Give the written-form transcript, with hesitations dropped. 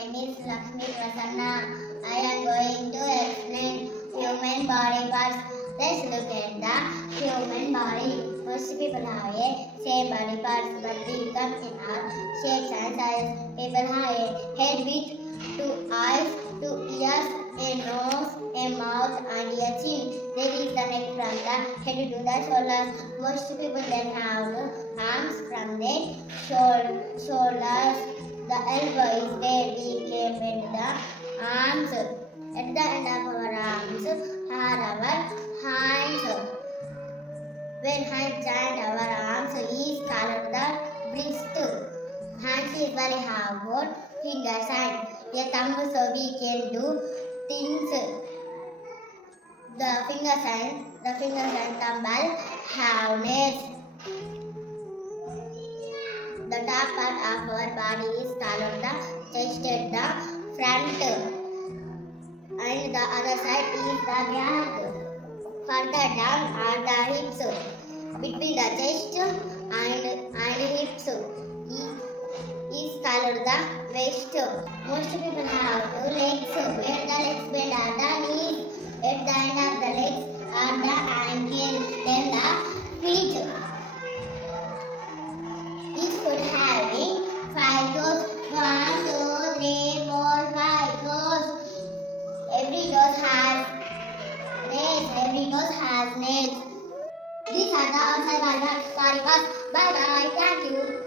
name is Lakshmi Prasanna. I am going to explain human body parts. Let's look at the human body. Most people have a same body parts, but we come in our shapes and sizes. People have a head with two eyes, two ears, a nose, a mouth, and a chin. There is the neck from the head to the shoulders. Most people then have arms from their shoulders. The elbow is where we can bend the arms. At the end of our arms are our hands. When hands join our arms is called the wrist. Hands is where we have both fingers and a thumb, so we can do things. The fingers and thumb have nails. The top part of our body is called the chest at the front, and the other side is the back. Further down are the hips. Between the chest and hips is called the waist. Most people have two legs. Where the legs bend are the knees. At the end of the legs are the ankles. Then the feet. Each foot having 5 toes. 1, 2, 3, 4, 5 toes. Every toe has nails. These are the outside body parts. Bye bye. Thank you.